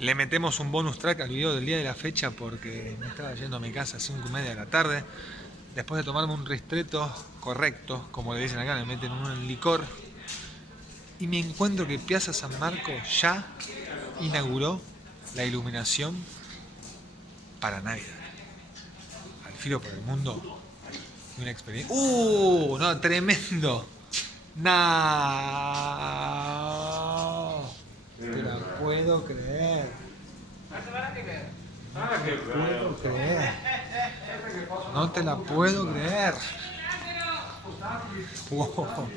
Le metemos un bonus track al video del día de la fecha porque me estaba yendo a mi casa a 5:30 de la tarde. Después de tomarme un ristretto correcto, como le dicen acá, me meten un licor. Y me encuentro que Piazza San Marco ya inauguró la iluminación para Navidad. Al filo por el mundo. Una experiencia. No, tremendo. No. Te la puedo creer. Puedo creer. No te la puedo creer. Wow.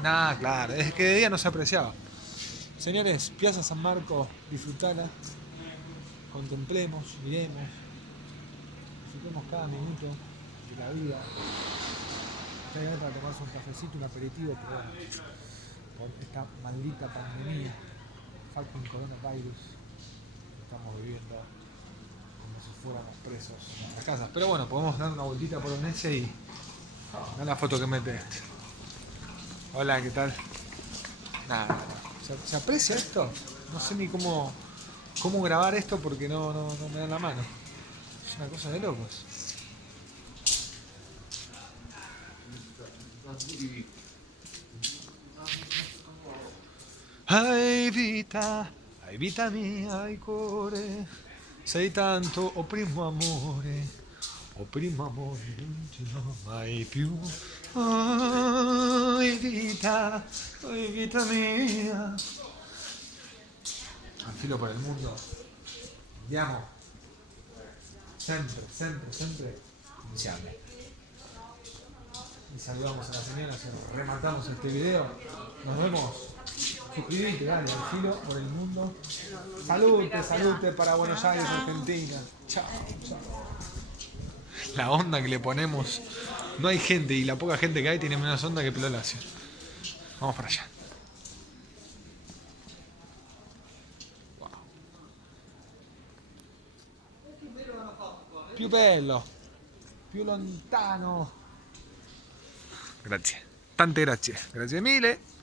Nada, claro. Es que de día no se apreciaba. Señores, Piazza San Marco, disfrutala. Contemplemos, miremos. Disfrutemos cada minuto de la vida. Está bien para tomarse un cafecito, un aperitivo, pero bueno, por esta maldita pandemia, fucking coronavirus, estamos viviendo como si fuéramos presos en nuestras casas. Pero bueno, podemos dar una vueltita por Venecia y da la foto que mete este. Hola, ¿qué tal? Nada. ¿Se aprecia esto? No sé ni cómo grabar esto porque no me dan la mano. Es una cosa de locos. Ai vita mia, ai core, sei tanto, o primo amore, non ti ho mai più. Ai vita mia. Al filo por el mundo. Andiamo. Sempre, sempre, sempre insieme. Y saludamos a la señora, rematamos este video. Nos vemos. Suscríbete, dale, al filo por el mundo. Salute, salute para Buenos Aires, Argentina. Chao, chao. La onda que le ponemos. No hay gente y la poca gente que hay tiene menos onda que Pelo Lacio. Vamos para allá. Wow. Più bello, più lontano. Grazie. Tante grazie. Grazie mille.